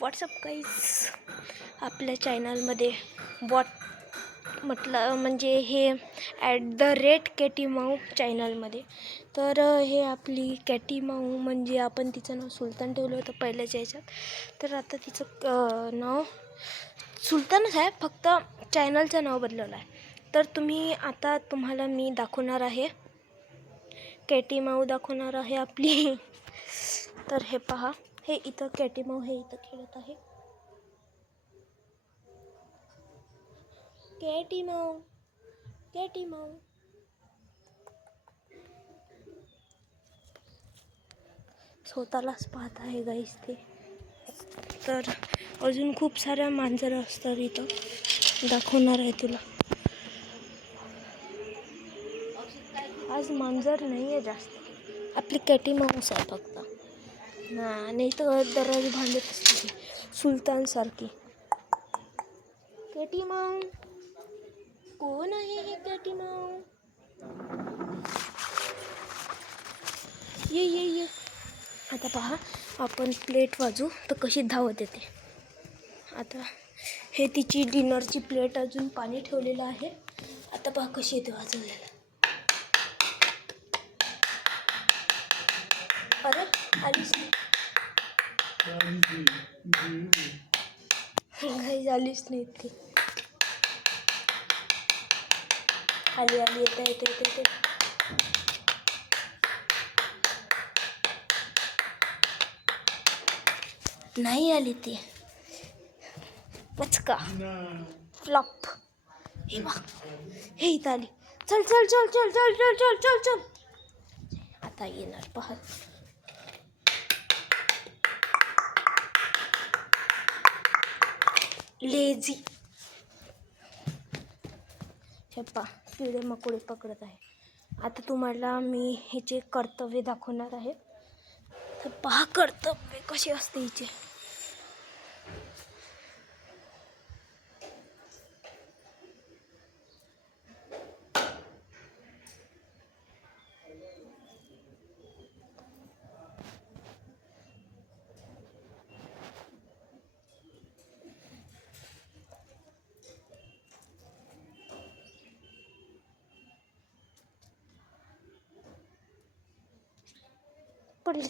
WhatsApp guys, आपल्या चॅनलमध्ये म्हटलं म्हणजे हे @KTMAU चॅनलमध्ये. तर हे आपली कॅटी माऊ म्हणजे आपण तिचं नाव सुलतान ठेवलं होतं पहिल्याच्या ह्याच्यात. तर आता तिचं नाव सुलतानच आहे, फक्त चॅनलचं नाव बदललं आहे. तर तुम्हाला मी दाखवणार आहे, कॅटी माऊ दाखवणार आहे आपली. तर हे पहा, हे इथं कॅटी माऊ हे इथं खेळत आहे. कॅटी माऊ, कॅटी माऊ. स्वतःलाच पाहत आहे गाईस ते. तर अजून खूप साऱ्या मांजरं असतात इथं, दाखवणार आहे तुला. आज मांजर नाही आहे जास्त, आपली कॅटी माऊस आहे फक्त. नाही तर दररोज भांडत असते सुलतान सारखी. कॅटी माऊ कोण आहे? हे कॅटी माऊ ये. आता पहा, आपण प्लेट वाजू तर कशी धावत येते. आता हे तिची डिनरची प्लेट, अजून पाणी ठेवलेलं आहे. आता पहा कशी येते वाजवलेलं. अरे आलीच नाही, काही आलीच नाही ती. आली येते. नाही आली ती. पचका फ्लॉप. हे बघ, हे इथं आली. चल. आता येणार पहा. लेझी. हे पहा, किडे मकोडे पकडत आहे. आता तुम्हाला मी हिचे कर्तव्य दाखवणार आहे. तर पहा कर्तव्य कशी असते हिचे. पडली.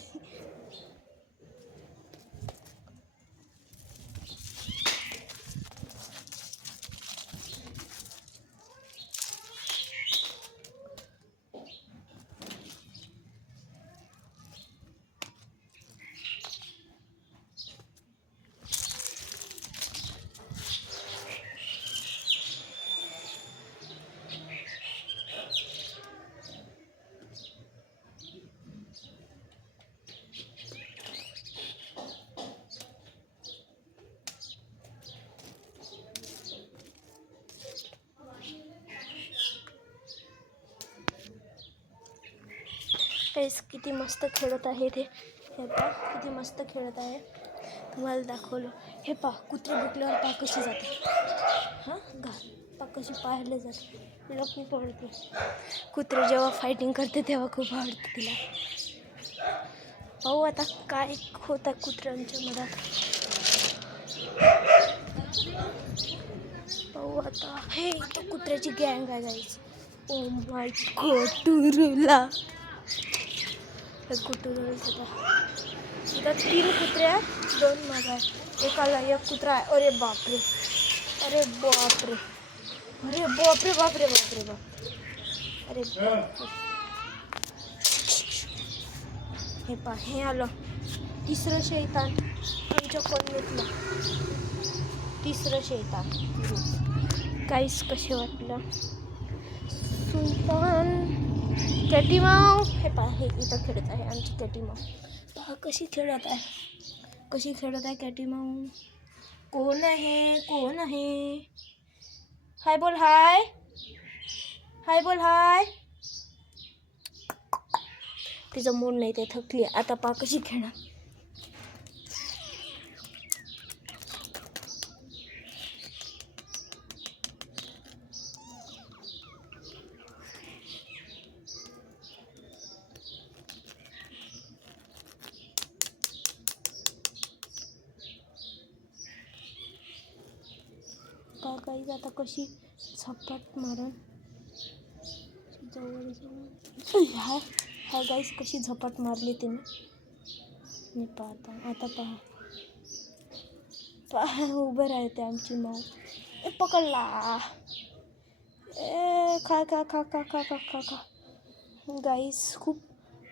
किती मस्त खेळत आहे ते. हे पहा किती मस्त खेळत आहे. तुम्हाला दाखवलं. हे पहा, कुत्रे भुकल्यावर पहा कशी जाते. पहा कशी पाहायला जाते. तिला खूप आवडते. कुत्रे जेव्हा फायटिंग करते तेव्हा खूप आवडते तिला. पाहू आता काय होतं कुत्र्यांच्या मधात. पाहू आता. हे इथं कुत्र्याची गँग आहे गाईस. ओ माय गॉड, टुरूला कुत्रे इथं 3 कुत्रे आहेत, 2 मागं आहेत. एकाला एक कुत्रा आहे. अरे बापरे. अरे बाप. हे पहा, हे आलं तिसरं शैतान आमच्या कॉलनीतलं. तिसरं शैतान. काहीच कसे वाटलं सुलतान. कॅटी माऊ. हे पहा, हे इथं खेळत आहे आमची कॅटी माऊ. पहा कशी खेळत आहे कॅटी माऊ. कोण आहे? हाय बोल. हाय. तिचं मूड नाही, ते थकली. आता पहा कशी खेळणार. का काही आता कशी झपाट मारण जवळ हाय हाय गाईस, कशी झपाट मारली तिने. मी पाहता आता पहा उभं राहते आमची माऊ. पकडला. खा खा खा खा खा खा खा खा गाईस. खूप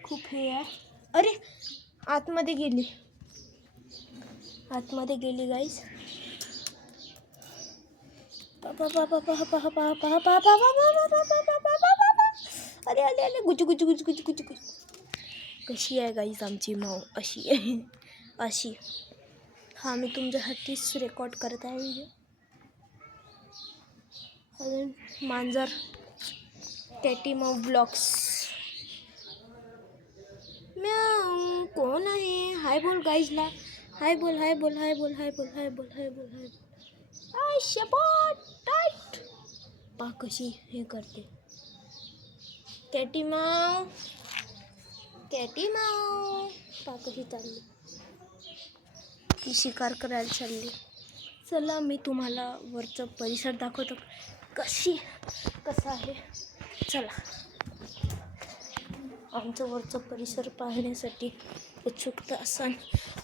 खूप हे आहे. अरे आतमध्ये गेली गाईस. अरे आले आले गुच गुच गुच गुच गुच गुच. कशी आहे गाईस आमची माऊ. अशी आहे अशी. हा मी तुमच्यासाठीच रेकॉर्ड करत आहे व्हिडिओ. अजून मांजर कॅटी माऊ ब्लॉग्स. म्याऊ कोण आहे. हाय बोल गाईजला. हाय बोल हाय बोल हाय बोल हाय बोल हाय बोल हाय बोल हाय बोल. आय शपथ टाईट. पा कशी हे करते कॅटी माऊ. कॅटी माऊ पा कशी चालली. ती शिकार करायला चालली. चला मी तुम्हाला वरचं परिसर दाखवतो कसं आहे. चला आमचं वरचं परिसर पाहण्यासाठी उत्सुकता असाल.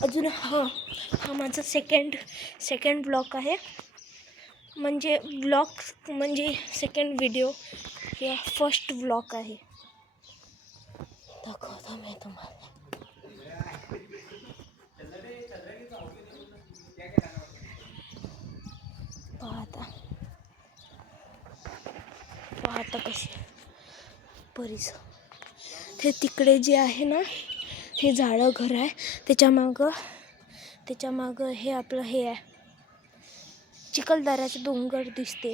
अजून हा माझा सेकंड ब्लॉग आहे. म्हणजे ब्लॉग म्हणजे सेकंड व्हिडिओ किंवा फर्स्ट ब्लॉग आहे. दाखवतो मी तुम्हाला. पाहता कसे परिसर. ते तिकडे जे आहे ना हे झाडं घर आहे. त्याच्या मागं हे आपलं हे आहे चिखलदऱ्याचे डोंगर दिसते.